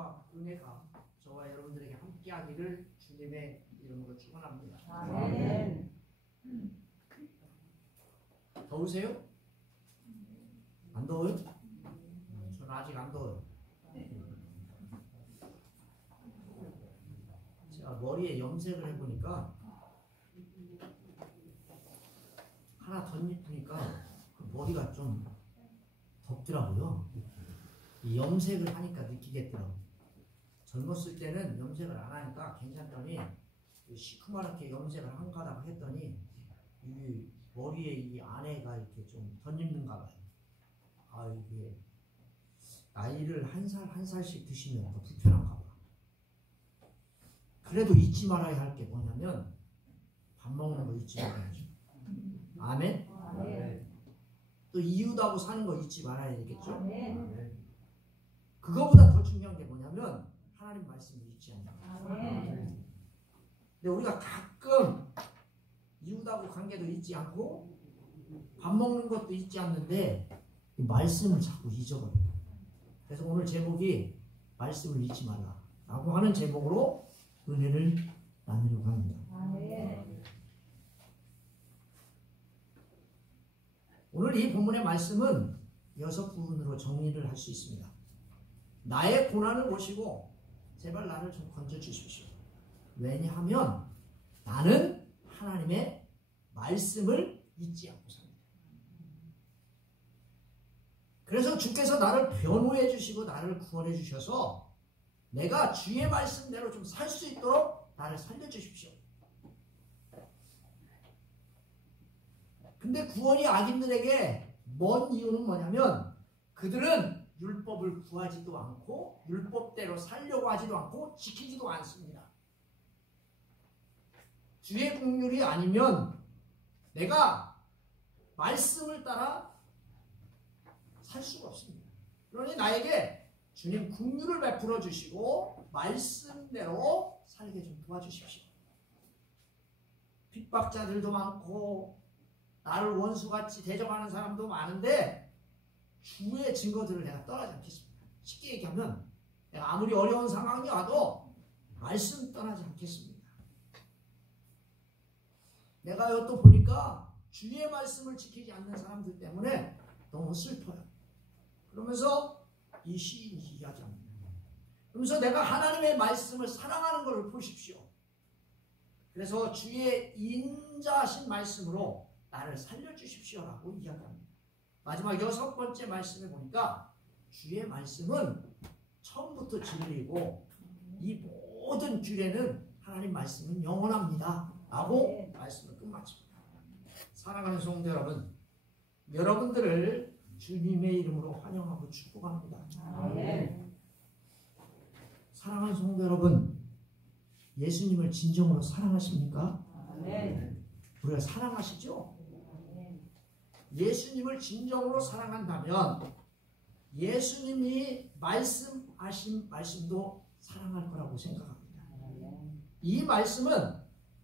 사랑과 은혜가 저와 여러분들에게 함께하기를 주님의 이름으로 축원합니다. 아멘. 더우세요? 안 더워요? 저는 아직 안 더워요. 제가 머리에 염색을 해보니까 하나 덧입으니까 그 머리가 좀 덥더라고요. 이 염색을 하니까 느끼겠더라고요. 젊었을 때는 염색을 안 하니까 괜찮더니 시커멓게 염색을 한 가닥 했더니 이 머리에 이 안에가 이렇게 좀 덧입는가 봐요. 아, 이게 나이를 한 살 한 살씩 드시면 더 불편한가 봐. 그래도 잊지 말아야 할 게 뭐냐면 밥 먹는 거 잊지 말아야죠. 아멘? 아멘. 또 이웃하고 사는 거 잊지 말아야 되겠죠? 아멘. 그거보다 더 중요한 게 뭐냐면 하나님 말씀을 잊지 않는 거. 아멘. 근데 우리가 가끔 이웃하고 관계도 잊지 않고 밥 먹는 것도 잊지 않는데 이 말씀을 자꾸 잊어버려요. 그래서 오늘 제목이 말씀을 잊지 말라 라고 하는 제목으로 은혜를 나누려고 합니다. 아멘. 오늘 이 본문의 말씀은 6부분으로 정리를 할 수 있습니다. 나의 고난을 보시고 제발 나를 좀 건져주십시오. 왜냐하면 나는 하나님의 말씀을 잊지 않고 삽니다. 그래서 주께서 나를 변호해 주시고 나를 구원해 주셔서 내가 주의 말씀대로 좀 살 수 있도록 나를 살려주십시오. 근데 구원이 악인들에게 먼 이유는 뭐냐면 그들은 율법을 구하지도 않고 율법대로 살려고 하지도 않고 지키지도 않습니다. 주의 긍휼이 아니면 내가 말씀을 따라 살 수가 없습니다. 그러니 나에게 주님 긍휼을 베풀어 주시고 말씀대로 살게 좀 도와주십시오. 핍박자들도 많고 나를 원수같이 대접하는 사람도 많은데 주의 증거들을 내가 떠나지 않겠습니다. 쉽게 얘기하면 내가 아무리 어려운 상황이 와도 말씀 떠나지 않겠습니다. 내가 또 보니까 주의 말씀을 지키지 않는 사람들 때문에 너무 슬퍼요. 그러면서 이 시인이 이야기합니다. 그러면서 내가 하나님의 말씀을 사랑하는 것을 보십시오. 그래서 주의 인자하신 말씀으로 나를 살려주십시오라고 이야기합니다. 마지막 6번째 말씀에 보니까 주의 말씀은 처음부터 진리이고 이 모든 규례는 하나님 말씀은 영원합니다 라고 말씀을 끝마칩니다. 사랑하는 성도 여러분, 여러분들을 주님의 이름으로 환영하고 축복합니다. 아멘. 사랑하는 성도 여러분, 예수님을 진정으로 사랑하십니까? 아멘. 우리가 사랑하시죠? 예수님을 진정으로 사랑한다면 예수님이 말씀하신 말씀도 사랑할 거라고 생각합니다. 이 말씀은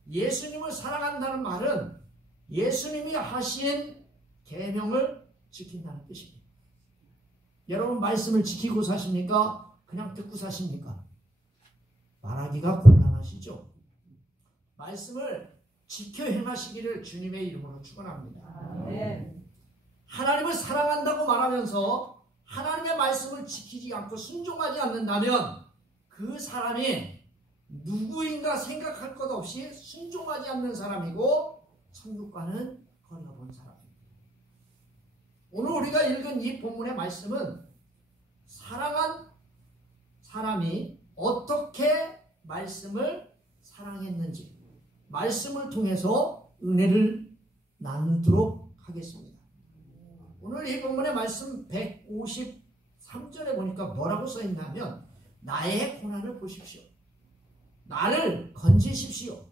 예수님을 사랑한다는 말은 예수님이 하신 계명을 지킨다는 뜻입니다. 여러분 말씀을 지키고 사십니까? 그냥 듣고 사십니까? 말하기가 곤란하시죠? 말씀을 지켜 행하시기를 주님의 이름으로 축원합니다. 아멘. 하나님을 사랑한다고 말하면서 하나님의 말씀을 지키지 않고 순종하지 않는다면 그 사람이 누구인가 생각할 것 없이 순종하지 않는 사람이고 천국과는 거리가 먼 사람입니다. 오늘 우리가 읽은 이 본문의 말씀은 사랑한 사람이 어떻게 말씀을 사랑했는지 말씀을 통해서 은혜를 나누도록 하겠습니다. 오늘 이 본문의 말씀 153절에 보니까 뭐라고 써있냐면 나의 고난을 보십시오. 나를 건지십시오.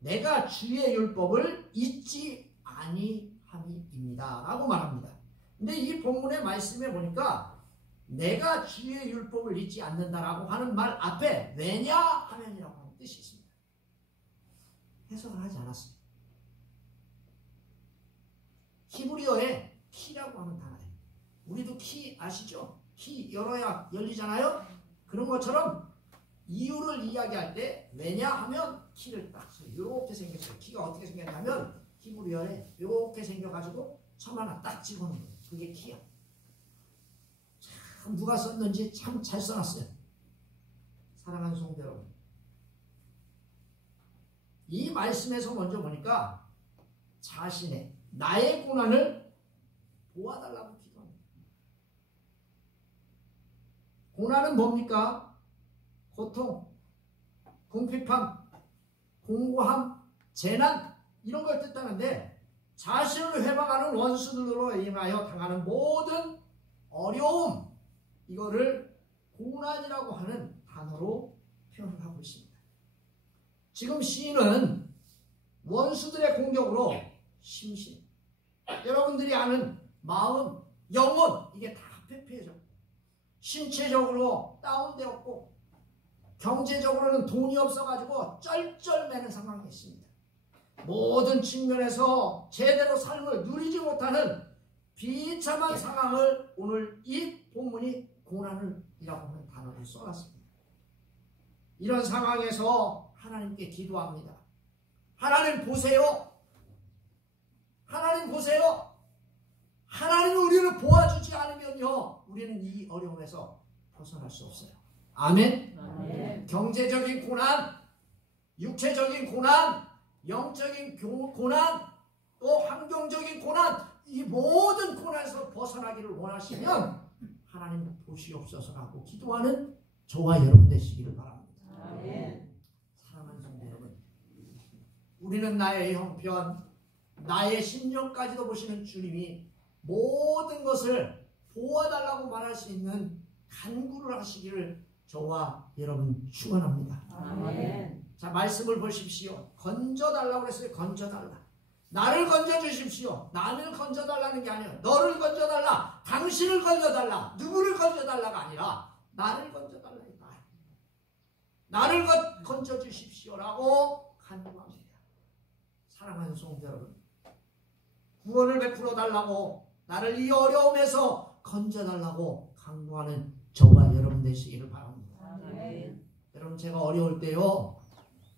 내가 주의 율법을 잊지 아니함이니이다 라고 말합니다. 근데 이 본문의 말씀에 보니까 내가 주의 율법을 잊지 않는다라고 하는 말 앞에 왜냐하면이라고 하는 뜻이 있습니다. 해석을 하지 않았습니다. 히브리어에 키라고 하는 단어예요. 우리도 키 아시죠? 키 열어야 열리잖아요. 그런 것처럼 이유를 이야기할 때 왜냐하면 키를 딱 써요. 이렇게 생겼어요. 키가 어떻게 생겼냐면 히브리어에 이렇게 생겨가지고 점 하나 딱 찍어놓은 거예요. 그게 키야. 참 누가 썼는지 참 잘 써놨어요. 사랑하는 성도 여러분, 이 말씀에서 먼저 보니까 자신의 나의 고난을 도와달라고 기도합니다. 고난은 뭡니까? 고통, 궁핍함, 공고함, 재난 이런 걸 뜻하는데 자신을 회방하는 원수들로 인하여 당하는 모든 어려움 이거를 고난이라고 하는 단어로 표현을 하고 있습니다. 지금 시인은 원수들의 공격으로 심신, 여러분들이 아는 마음, 영혼 이게 다 패폐해졌고 신체적으로 다운되었고 경제적으로는 돈이 없어가지고 쩔쩔매는 상황이 있습니다. 모든 측면에서 제대로 삶을 누리지 못하는 비참한 상황을 오늘 이 본문이 고난이라고 하는 단어를 써놨습니다. 이런 상황에서 하나님께 기도합니다. 하나님 보세요. 하나님 보세요. 하나님이 우리를 도와주지 않으면요 우리는 이 어려움에서 벗어날 수 없어요. 아멘. 아멘. 경제적인 고난, 육체적인 고난, 영적인 고난, 또 환경적인 고난, 이 모든 고난에서 벗어나기를 원하시면 하나님 보시옵소서라고 기도하는 저와 여러분 되시기를 바랍니다. 아멘. 사랑하는 성도 여러분, 우리는 나의 형편, 나의 심령까지도 보시는 주님이 모든 것을 도와달라고 말할 수 있는 간구를 하시기를 저와 여러분 축원합니다. 아멘. 자, 말씀을 보십시오. 건져달라고 그랬어요. 건져달라. 나를 건져주십시오. 나를 건져달라는 게 아니에요. 너를 건져달라. 당신을 건져달라. 누구를 건져달라가 아니라 나를 건져달라. 나를 건져주십시오라고 간구합니다. 사랑하는 성도 여러분, 구원을 베풀어 달라고 나를 이 어려움에서 건져달라고 간구하는 저와 여러분 되시기를 바랍니다. 아멘. 여러분, 제가 어려울 때요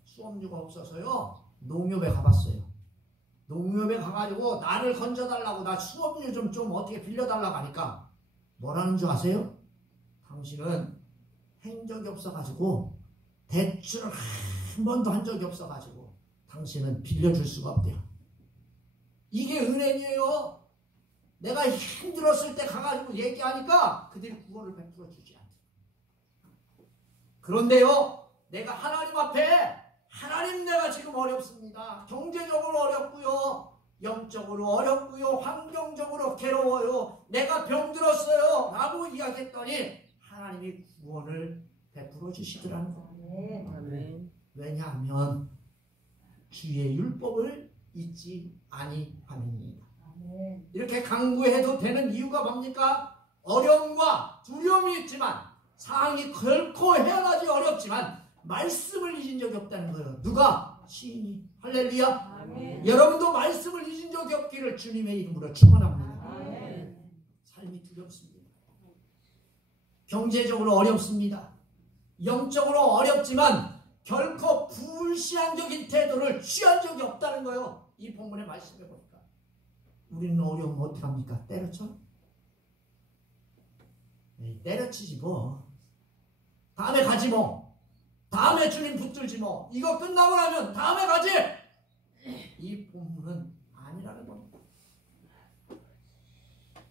수업료가 없어서요 농협에 가봤어요. 농협에 가가지고 나를 건져달라고 나 수업료 좀 어떻게 빌려달라고 하니까 뭐라는 줄 아세요? 당신은 행적이 없어가지고 대출을 한 번도 한 적이 없어가지고 당신은 빌려줄 수가 없대요. 이게 은행이에요. 내가 힘들었을 때 가가지고 얘기하니까 그들이 구원을 베풀어 주지 않대요. 그런데요 내가 하나님 앞에 하나님 내가 지금 어렵습니다. 경제적으로 어렵고요, 영적으로 어렵고요, 환경적으로 괴로워요, 내가 병들었어요 라고 이야기했더니 하나님이 구원을 베풀어 주시더라는 거예요. 아멘. 왜냐하면 주의 율법을 잊지 아니함이니이다. 아멘. 이렇게 강구해도 되는 이유가 뭡니까? 어려움과 두려움이 있지만 상황이 결코 헤어나지 어렵지만 말씀을 잊은 적이 없다는 거예요. 누가? 시인이. 할렐루야. 아멘. 여러분도 말씀을 잊은 적이 없기를 주님의 이름으로 축원합니다. 아멘. 삶이 두렵습니다. 경제적으로 어렵습니다. 영적으로 어렵지만 결코 불신앙적인 태도를 취한 적이 없다는 거예요. 이 본문의 말씀에 보니까 우리는 어려우면 어떻게 합니까? 때려쳐? 에이, 때려치지 뭐. 다음에 가지 뭐. 다음에 주님 붙들지 뭐. 이거 끝나고 나면 다음에 가지. 이 본문은 아니라는 겁니다.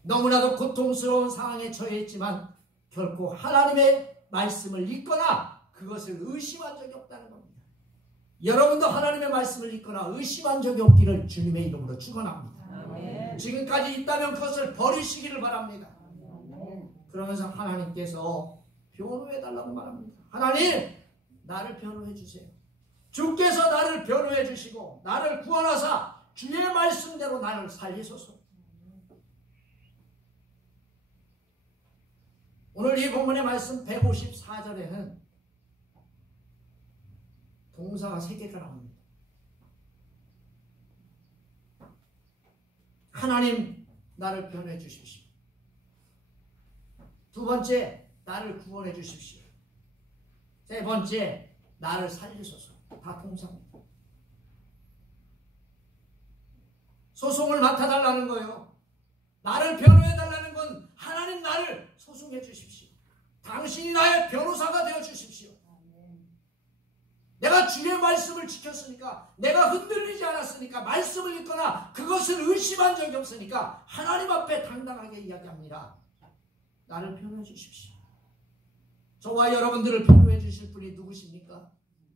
너무나도 고통스러운 상황에 처해 있지만 결코 하나님의 말씀을 읽거나 그것을 의심한 적이 없다는 겁니다. 여러분도 하나님의 말씀을 읽거나 의심한 적이 없기를 주님의 이름으로 축원합니다. 아멘. 지금까지 있다면 그것을 버리시기를 바랍니다. 아멘. 그러면서 하나님께서 변호해달라고 말합니다. 하나님, 나를 변호해 주세요. 주께서 나를 변호해 주시고 나를 구원하사 주의 말씀대로 나를 살리소서. 오늘 이 본문의 말씀 154절에는 동사가 3개가 나옵니다. 하나님, 나를 변호해 주십시오. 두 번째, 나를 구원해 주십시오. 세 번째, 나를 살리소서. 다 동사입니다. 소송을 맡아달라는 거예요. 나를 변호해달라는 건 하나님 나를 소송해 주십시오. 당신이 나의 변호사가 되어 주십시오. 내가 주의 말씀을 지켰으니까, 내가 흔들리지 않았으니까, 말씀을 읽거나 그것을 의심한 적이 없으니까 하나님 앞에 당당하게 이야기합니다. 나를 변호해 주십시오. 저와 여러분들을 변호해 주실 분이 누구십니까?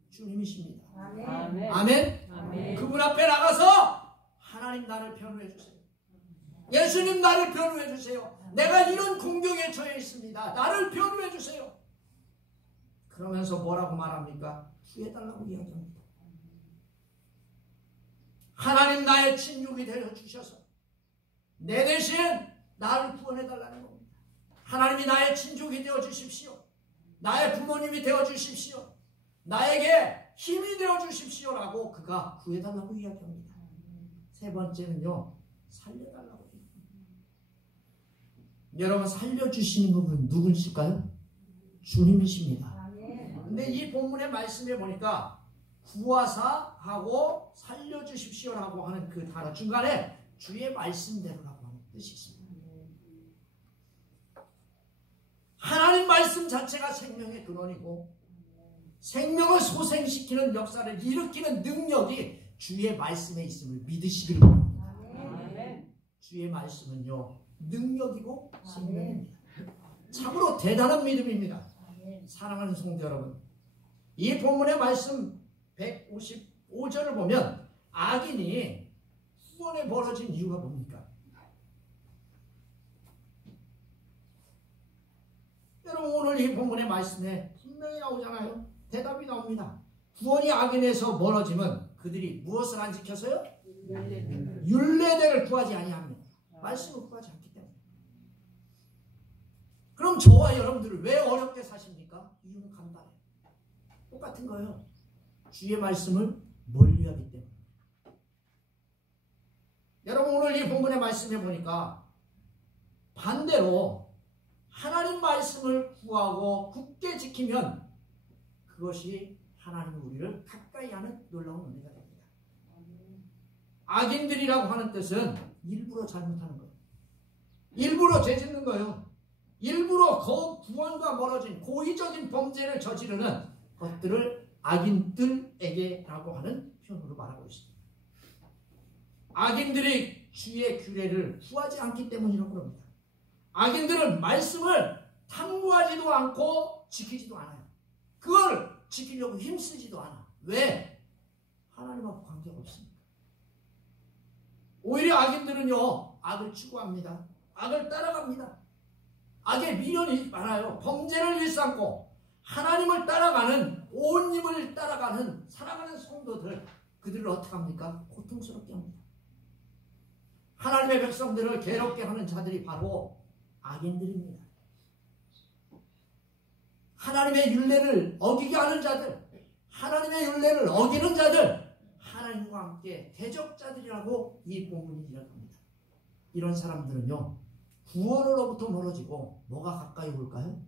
주님이십니다. 아멘. 아멘. 아멘. 그분 앞에 나가서 하나님 나를 변호해 주세요. 예수님 나를 변호해 주세요. 내가 이런 공경에 처해 있습니다. 나를 변호해 주세요. 그러면서 뭐라고 말합니까? 구해달라고 이야기합니다. 하나님 나의 친족이 되어 주셔서 내 대신 나를 구원해달라는 겁니다. 하나님이 나의 친족이 되어 주십시오. 나의 부모님이 되어 주십시오. 나에게 힘이 되어 주십시오라고 그가 구해달라고 이야기합니다. 세 번째는요, 살려달라고 이야기합니다. 여러분, 살려주시는 분은 누구실까요? 주님이십니다. 근데 이 본문의 말씀에 보니까 구하사하고 살려주십시오라고 하는 그 단어 중간에 주의 말씀대로라고 하는 뜻이 있습니다. 하나님 말씀 자체가 생명의 근원이고 생명을 소생시키는 역사를 일으키는 능력이 주의 말씀에 있음을 믿으시길 바랍니다. 주의 말씀은요, 능력이고 생명입니다. 참으로 대단한 믿음입니다. 사랑하는 성도 여러분, 이 본문의 말씀 155절을 보면 악인이 후원에 벌어진 이유가 뭡니까? 여러분, 오늘 이 본문의 말씀에 분명히 나오잖아요. 대답이 나옵니다. 구원이 악인에서 멀어지면 그들이 무엇을 안 지켜서요? 율례대를 구하지 아니합니다. 말씀을 구하지 않기 때문에. 그럼 저와 여러분들은 왜 어렵게 사십니까? 이유는 간단해요. 똑같은 거예요. 주의 말씀을 멀리하기 때문에. 여러분, 오늘 이 본문의 말씀에 보니까 반대로 하나님 말씀을 구하고 굳게 지키면 그것이 하나님 우리를 가까이 하는 놀라운 은혜가 됩니다. 악인들이라고 하는 뜻은 일부러 잘못하는 거예요. 일부러 죄짓는 거예요. 일부러 구원과 멀어진 고의적인 범죄를 저지르는 것들을 악인들에게라고 하는 표현으로 말하고 있습니다. 악인들이 주의 규례를 구하지 않기 때문이라고 합니다. 악인들은 말씀을 탐구하지도 않고 지키지도 않아요. 그걸 지키려고 힘쓰지도 않아. 왜? 하나님하고 관계가 없습니다. 오히려 악인들은요, 악을 추구합니다. 악을 따라갑니다. 악의 미련이 많아요. 범죄를 일삼고 하나님을 따라가는, 온 힘을 따라가는 사랑하는 성도들, 그들을 어떻게 합니까? 고통스럽게 합니다. 하나님의 백성들을 괴롭게 하는 자들이 바로 악인들입니다. 하나님의 율례를 어기게 하는 자들, 하나님의 율례를 어기는 자들, 하나님과 함께 대적자들이라고 이 본문이 이야기합니다. 이런 사람들은요, 구원으로부터 멀어지고 뭐가 가까이 올까요?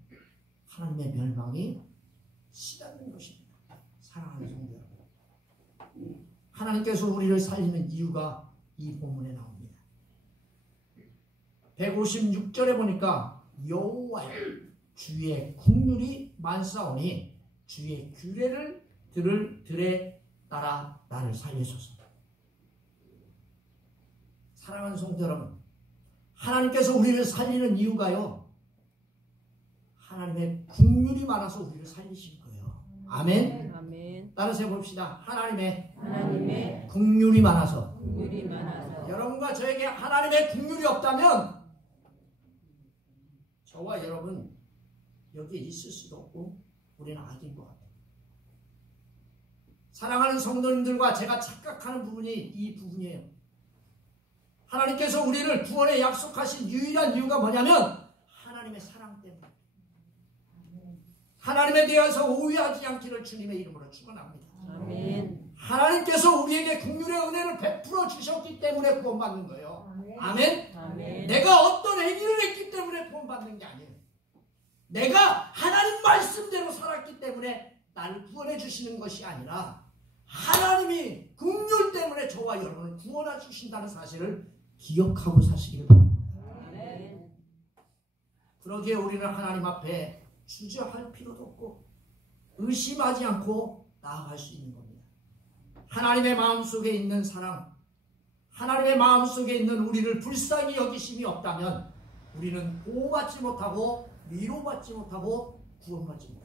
하나님의 멸망이 시닫는 것입니다. 사랑하는 성도 여러분, 하나님께서 우리를 살리는 이유가 이 본문에 나옵니다. 156절에 보니까 여호와의 주의 국률이 만사오니 주의 규례를 들에 따라 나를 살리소서. 사랑하는 성도 여러분, 하나님께서 우리를 살리는 이유가요, 하나님의 국률이 많아서 우리를 살리신 거예요. 아멘. 아멘. 따라서 해봅시다. 하나님의 국률이 많아서. 많아서. 여러분과 저에게 하나님의 국률이 없다면 저와 여러분 여기에 있을 수도 없고 우리는 악인 것 같아요. 사랑하는 성도님들과 제가 착각하는 부분이 이 부분이에요. 하나님께서 우리를 구원에 약속하신 유일한 이유가 뭐냐면 하나님의 사랑 때문에. 하나님에 대해서 오해하지 않기를 주님의 이름으로 축원합니다. 아멘. 하나님께서 우리에게 긍휼의 은혜를 베풀어 주셨기 때문에 구원받는 거예요. 아멘. 아멘. 내가 어떤 행위를 했기 때문에 구원받는 게 아니에요. 내가 하나님 말씀대로 살았기 때문에 때문에 나를 구원해 주시는 것이 아니라 하나님이 긍휼 때문에 저와 여러분을 구원해 주신다는 사실을 기억하고 사시길 바랍니다. 아멘. 그러기에 우리는 하나님 앞에 주저할 필요도 없고 의심하지 않고 나아갈 수 있는 겁니다. 하나님의 마음속에 있는 사랑, 하나님의 마음속에 있는 우리를 불쌍히 여기심이 없다면 우리는 보호받지 못하고 위로받지 못하고 구원받지 못합니다.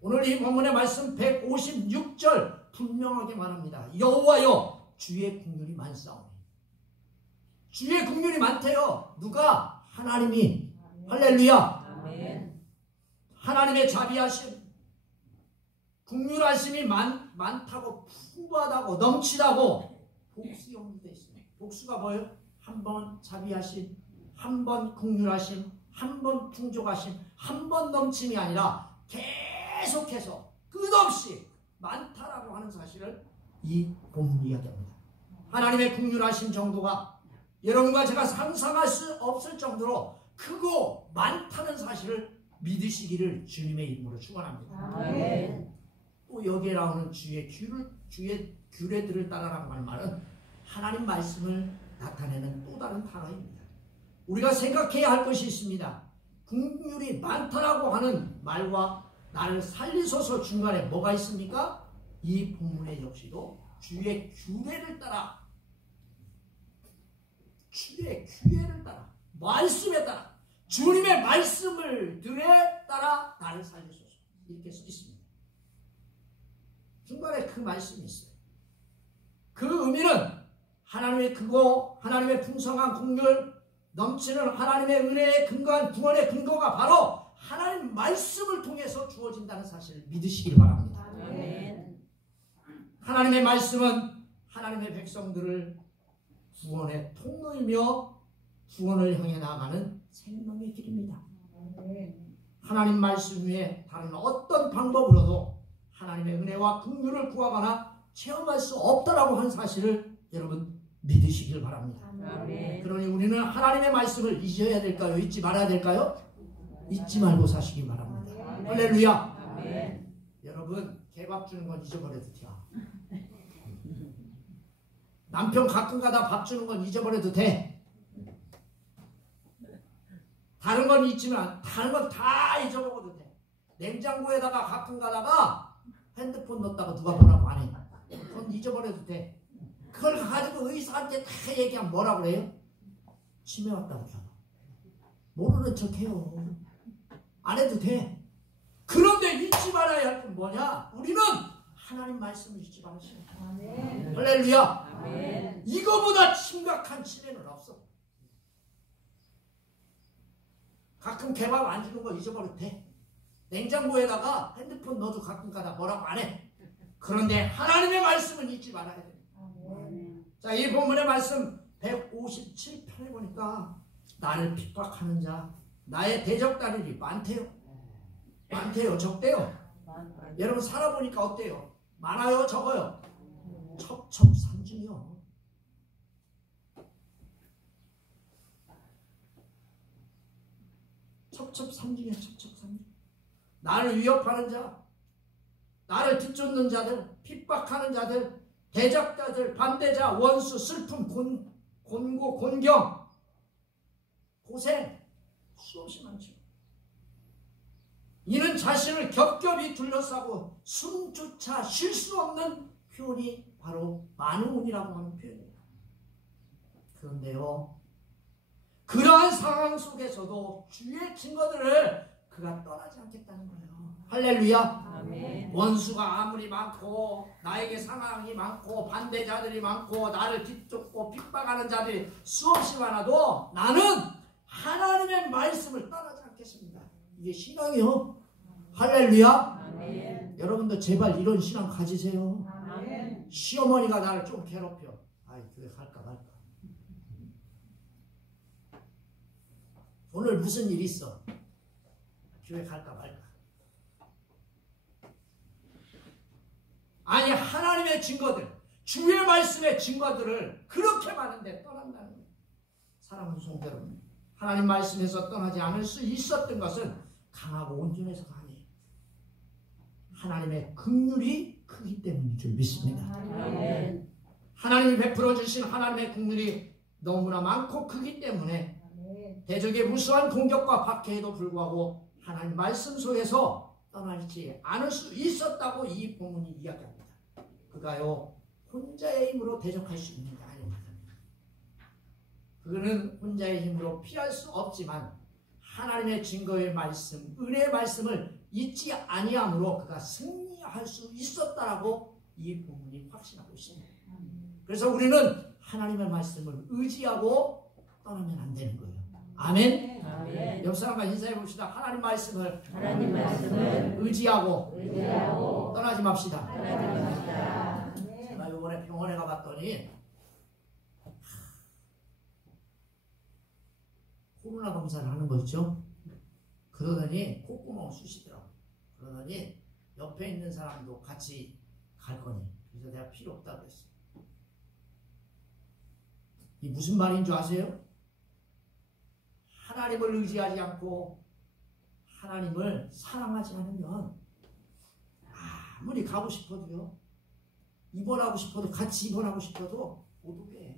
오늘 이 본문의 말씀 156절 분명하게 말합니다. 여호와여 주의 긍휼이 많사오니. 주의 긍휼이 많대요. 누가? 하나님이. 할렐루야. 아멘. 하나님의 자비하심, 긍휼하심이 많다고, 풍부하다고, 넘치다고 복수형으로 되어 있습니다. 복수가 뭐예요? 한 번 자비하심, 한 번 긍휼하심, 한 번 풍족하심, 한 번 넘침이 아니라 계속해서 끝없이 많다라고 하는 사실을 이 본문이 이야기합니다. 하나님의 긍휼하심 정도가 여러분과 제가 상상할 수 없을 정도로 크고 많다는 사실을 믿으시기를 주님의 이름으로 축원합니다. 아멘. 또 여기에 나오는 주의 규례들을 따라라고 하는 말은 하나님 말씀을 나타내는 또 다른 단어입니다. 우리가 생각해야 할 것이 있습니다. 긍휼이 많다라고 하는 말과 나를 살리소서 중간에 뭐가 있습니까? 이 본문에 역시도 주의 규례를 따라, 주의 규례를 따라, 말씀에 따라, 주님의 말씀을 들에 따라 나를 살리소서, 이렇게 써 있습니다. 중간에 그 말씀이 있어요. 그 의미는 하나님의 크고 하나님의 풍성한 긍휼, 넘치는 하나님의 은혜에 근거한 구원의 근거가 바로 하나님 말씀을 통해서 주어진다는 사실을 믿으시길 바랍니다. 아멘. 하나님의 말씀은 하나님의 백성들을 구원의 통로이며 구원을 향해 나아가는 생명의 길입니다. 하나님 말씀 외에 다른 어떤 방법으로도 하나님의 은혜와 긍휼을 구하거나 체험할 수 없다라고 하는 사실을 여러분 믿으시길 바랍니다. 아멘. 그러니 우리는 하나님의 말씀을 잊어야 될까요? 잊지 말아야 될까요? 잊지 말고 사시기 바랍니다. 아멘. 할렐루야. 아멘. 여러분 개밥 주는 건 잊어버려도 돼. 남편 가끔 가다 밥 주는 건 잊어버려도 돼. 다른 건 잊지만 다른 건 다 잊어먹어도 돼. 냉장고에다가 가끔 가다가 핸드폰 넣었다가 누가 뭐라고 안 해. 그건 잊어버려도 돼. 그걸 가지고 의사한테 다 얘기하면 뭐라 그래요? 치매 왔다고 해. 모르는 척해요. 안 해도 돼. 그런데 잊지 말아야 할 건 뭐냐? 우리는 하나님 말씀을 잊지 말으시오. 할렐루야. 아멘. 이거보다 심각한 치매는 없어. 가끔 개밥 안 주는 거 잊어버려도 돼. 냉장고에다가 핸드폰 넣어도 가끔 가다 뭐라고 안 해. 그런데 하나님의 말씀은 잊지 말아야 돼. 자, 이 본문의 말씀 157편에 보니까 나를 핍박하는 자, 나의 대적단일이 많대요. 많대요, 적대요. 여러분 살아보니까 어때요? 많아요, 적어요? 첩첩산중이요. 첩첩산중이야, 첩첩산중. 나를 위협하는 자, 나를 뒤쫓는 자들, 핍박하는 자들, 대적자들, 반대자, 원수, 슬픔, 곤고, 곤경, 고생 수없이 많죠. 이는 자신을 겹겹이 둘러싸고 숨조차 쉴 수 없는 표현이 바로 만운이라고 하는 표현입니다. 그런데요, 그러한 상황 속에서도 주의 증거들을 그가 떠나지 않겠다는 거예요. 할렐루야. 아멘. 원수가 아무리 많고 나에게 상황이 많고 반대자들이 많고 나를 뒤쫓고 핍박하는 자들이 수없이 많아도 나는 하나님의 말씀을 떠나지 않겠습니다. 이게 신앙이요. 할렐루야. 아멘. 여러분도 제발 이런 신앙 가지세요. 아멘. 시어머니가 나를 좀 괴롭혀. 아이 교회 갈까 말까. 오늘 무슨 일 있어? 교회 갈까 말까. 아니 하나님의 증거들, 주의 말씀의 증거들을 그렇게 많은데 떠난다는 거예요. 사랑하는 성도 여러분, 하나님 말씀에서 떠나지 않을 수 있었던 것은 강하고 온전해서가 아니에요. 하나님의 긍휼이 크기 때문인 줄 믿습니다. 아멘. 하나님이 베풀어 주신 하나님의 긍휼이 너무나 많고 크기 때문에 대적의 무수한 공격과 박해에도 불구하고 하나님 말씀 속에서 떠나지 않을 수 있었다고 이 본문이 이야기합니다. 그가요 혼자의 힘으로 대적할 수 있는 게 아닙니다. 그는 혼자의 힘으로 피할 수 없지만 하나님의 증거의 말씀, 은혜의 말씀을 잊지 아니함으로 그가 승리할 수 있었다라고 이 본문이 확신하고 있습니다. 그래서 우리는 하나님의 말씀을 의지하고 떠나면 안 되는 거예요. 아멘. 아멘. 옆 사람과 인사해 봅시다. 하나님 말씀을 의지하고 떠나지 맙시다. 떠나지 맙시다. 제가 이번에 병원에 가봤더니 코로나 검사를 하는 거 있죠? 그러더니 콧구멍 쑤시더라고. 그러더니 옆에 있는 사람도 같이 갈 거니. 그래서 내가 필요 없다고 그랬어. 이 무슨 말인 줄 아세요? 하나님을 의지하지 않고 하나님을 사랑하지 않으면 아무리 가고 싶어도요, 입원하고 싶어도 같이 입원하고 싶어도 못 오게 해.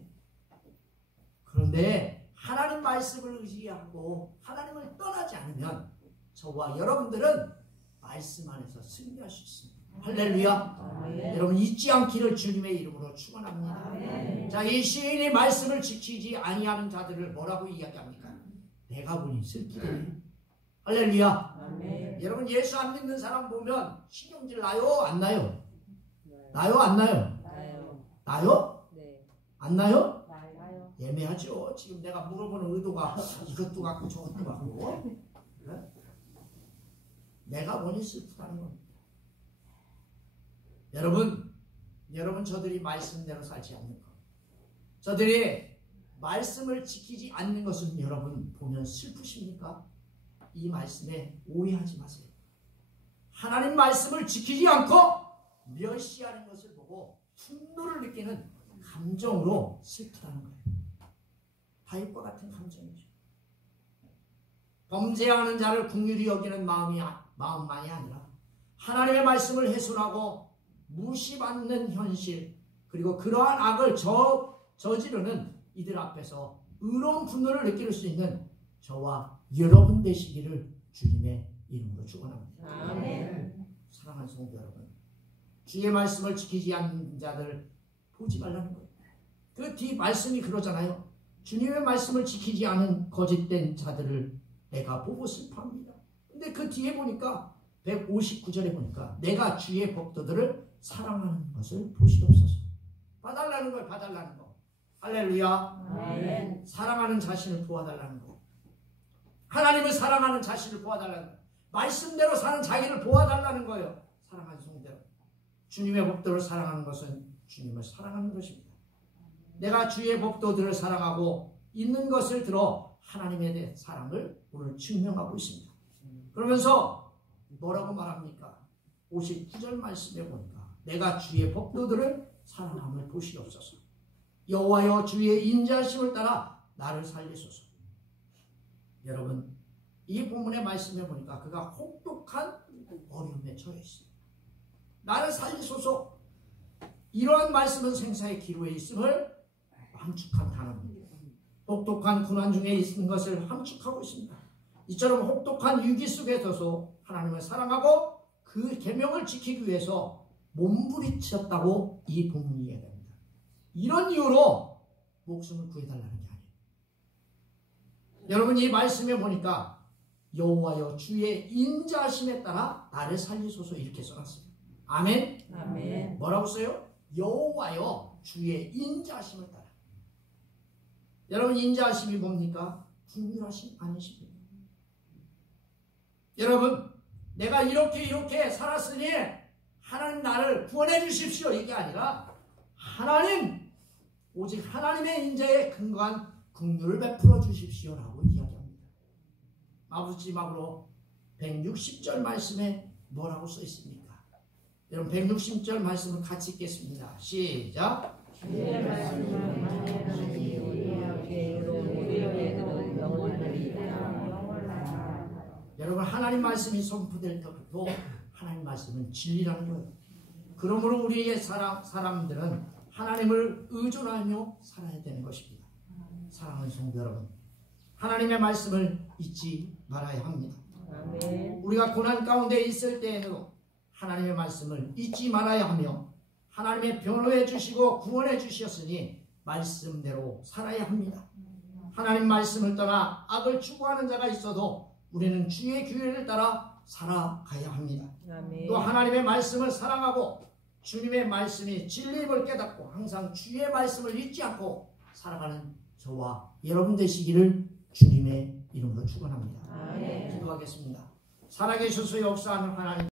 그런데 하나님 말씀을 의지하고 하나님을 떠나지 않으면 저와 여러분들은 말씀 안에서 승리할 수 있습니다. 할렐루야. 여러분 잊지 않기를 주님의 이름으로 축원합니다. 자, 이 시인이 말씀을 지키지 아니하는 자들을 뭐라고 이야기합니까? 내가 보니 슬프네. 할렐루야. 여러분 예수 안 믿는 사람 보면 신경질 나요? 안 나요? 나요? 안 나요? 나요? 안 나요? 예매하죠. 지금 내가 물어보는 의도가 이것도 같고 저것도 같고. 그래? 내가 보니 슬프다는 겁니다. 여러분 저들이 말씀대로 살지 않는 것, 저들이 말씀을 지키지 않는 것은 여러분 보면 슬프십니까? 이 말씀에 오해하지 마세요. 하나님 말씀을 지키지 않고 멸시하는 것을 보고 분노를 느끼는 감정으로 슬프다는 거예요. 다윗과 같은 감정이죠. 범죄하는 자를 긍휼히 여기는 마음만이 아니라 하나님의 말씀을 훼손하고 무시받는 현실, 그리고 그러한 악을 저지르는 이들 앞에서 의로운 분노를 느낄 수 있는 저와 여러분 되시기를 주님의 이름으로 축원합니다. 아멘. 사랑하는 성도 여러분, 주의 말씀을 지키지 않는 자들 보지 말라는 거예요. 그 뒤 말씀이 그러잖아요. 주님의 말씀을 지키지 않은 거짓된 자들을 내가 보고 슬퍼합니다. 근데 그 뒤에 보니까 159절에 보니까 내가 주의 법도들을 사랑하는 것을 보시옵소서. 봐달라는 걸 봐달라는 거. 할렐루야. 아멘. 사랑하는 자신을 보아달라는 거. 하나님을 사랑하는 자신을 보아달라는 거. 말씀대로 사는 자기를 보아달라는 거예요. 사랑하는 성대로. 주님의 법도를 사랑하는 것은 주님을 사랑하는 것입니다. 내가 주의 법도들을 사랑하고 있는 것을 들어 하나님에 대한 사랑을 오늘 증명하고 있습니다. 그러면서 뭐라고 말합니까? 59절 말씀에 보니까 내가 주의 법도들을 사랑함을 보시옵소서. 여호와여 주의 인자하심을 따라 나를 살리소서. 여러분 이 본문의 말씀에 보니까 그가 혹독한 어려움에 처해 있습니다. 나를 살리소서. 이러한 말씀은 생사의 기로에 있음을 함축한 단어입니다. 혹독한 고난 중에 있는 것을 함축하고 있습니다. 이처럼 혹독한 위기 속에 서서 하나님을 사랑하고 그 계명을 지키기 위해서 몸부림쳤다고 이 본문이 이야기합니다. 이런 이유로 목숨을 구해달라는 게 아니에요. 여러분 이 말씀에 보니까 여호와여 주의 인자하심에 따라 나를 살리소서 이렇게 써놨어요. 아멘. 아멘. 뭐라고 써요? 여호와여 주의 인자하심을 따라. 여러분 인자하심이 뭡니까? 긍휼하심 아니십니까? 여러분 내가 이렇게 살았으니 하나님 나를 구원해 주십시오 이게 아니라 하나님 오직 하나님의 인자에 근거한 긍휼을 베풀어 주십시오라고 이야기합니다. 마지막으로 160절 말씀에 뭐라고 써 있습니까? 여러분 160절 말씀을 같이 읽겠습니다. 시작. 주의 말씀을 여러분 하나님 말씀이 선포될 때부터 하나님 말씀은 진리라는 거예요. 그러므로 우리의 사람들은 하나님을 의존하며 살아야 되는 것입니다. 사랑하는 성도 여러분, 하나님의 말씀을 잊지 말아야 합니다. 아멘. 우리가 고난 가운데 있을 때에는 하나님의 말씀을 잊지 말아야 하며 하나님의 변호해 주시고 구원해 주셨으니 말씀대로 살아야 합니다. 하나님 말씀을 떠나 악을 추구하는 자가 있어도 우리는 주의 규례를 따라 살아가야 합니다. 아멘. 또 하나님의 말씀을 사랑하고 주님의 말씀이 진리임을 깨닫고 항상 주의 말씀을 잊지 않고 살아가는 저와 여러분 되시기를 주님의 이름으로 축원합니다. 아멘. 기도하겠습니다. 살아계셔서 역사하는 하나님,